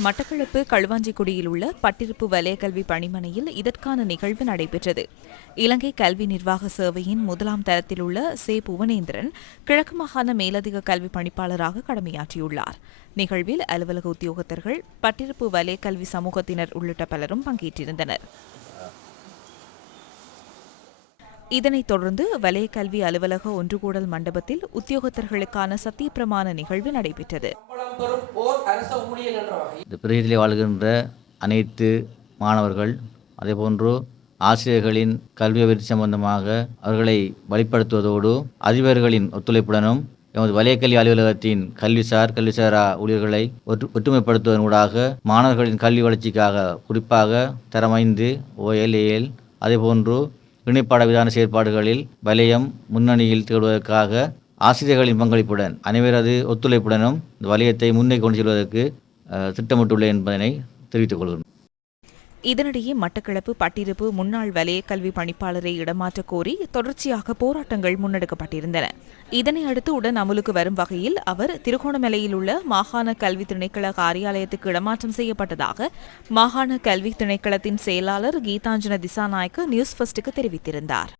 மட்டக்களப்பு களுவாஞ்சிக்குடியில் உள்ள பட்டிருப்பு வலயக்கல்வி கல்வி பணிமனையில் இதற்கான நிகழ்வு நடைபெற்றது. இலங்கை கல்வி நிர்வாக சேவையின் முதலாம் தரத்தில் உள்ள சே. புவனேந்திரன் கிழக்கு மாகாண மேலதிக கல்வி பணிப்பாளராக கடமையாற்றியுள்ளார். நிகழ்வில் அலுவலக உத்தியோகத்தர்கள் பட்டிருப்பு வலயக்கல்வி கல்வி சமூகத்தினர் உள்ளிட்ட பலரும் பங்கேற்றிருந்தனர். இதனைத் தொடர்ந்து வலய கல்வி அலுவலக ஒன்றுகூடல் மண்டபத்தில் உத்தியோகத்தர்களுக்கான சத்திய பிரமாண நிகழ்வு நடைபெற்றது. இந்த பிரதேசத்தில் வாழ்கின்ற அனைத்து மாணவர்கள் அதேபோன்று ஆசிரியர்களின் கல்வி அபிவிருத்தி சம்பந்தமாக அவர்களை வழிப்படுத்துவதோடு அதிபர்களின் ஒத்துழைப்புடனும் எமது வலயக்கல்வி அலுவலகத்தின் கல்விசார் கல்விசாரா ஊழியர்களை ஒற்று ஒற்றுமைப்படுத்துவதனூடாக மாணவர்களின் கல்வி வளர்ச்சிக்காக குறிப்பாக தரமைந்து ஓஎல்ஏஎல் அதேபோன்று இணைப்பாட விதான செயற்பாடுகளில் வலயம் முன்னணியில் திகழ்வதற்காக ஆசிரியர்களின் பங்களிப்புடன் அனைவரது ஒத்துழைப்புடனும் இந்த வலயத்தை முன்னே கொண்டு செல்வதற்கு திட்டமிட்டுள்ளேன் என்பதனை தெரிவித்துக் கொள்கிறேன் இதனிடையே மட்டக்களப்பு பட்டிருப்பு முன்னாள் வலய கல்வி பணிப்பாளரை இடமாற்றக் கோரி தொடர்ச்சியாக போராட்டங்கள் முன்னெடுக்கப்பட்டிருந்தன. இதனை அடுத்து உடன் அமுலுக்கு வரும் வகையில் அவர் திருகோணமலையில் உள்ள மாகாண கல்வி திணைக்கள காரியாலயத்துக்கு இடமாற்றம் செய்யப்பட்டதாக மாகாண கல்வி திணைக்களத்தின் செயலாளர் கீதாஞ்சன திசாநாயக்க நியூஸ் ஃபர்ஸ்டுக்கு தெரிவித்திருந்தார்.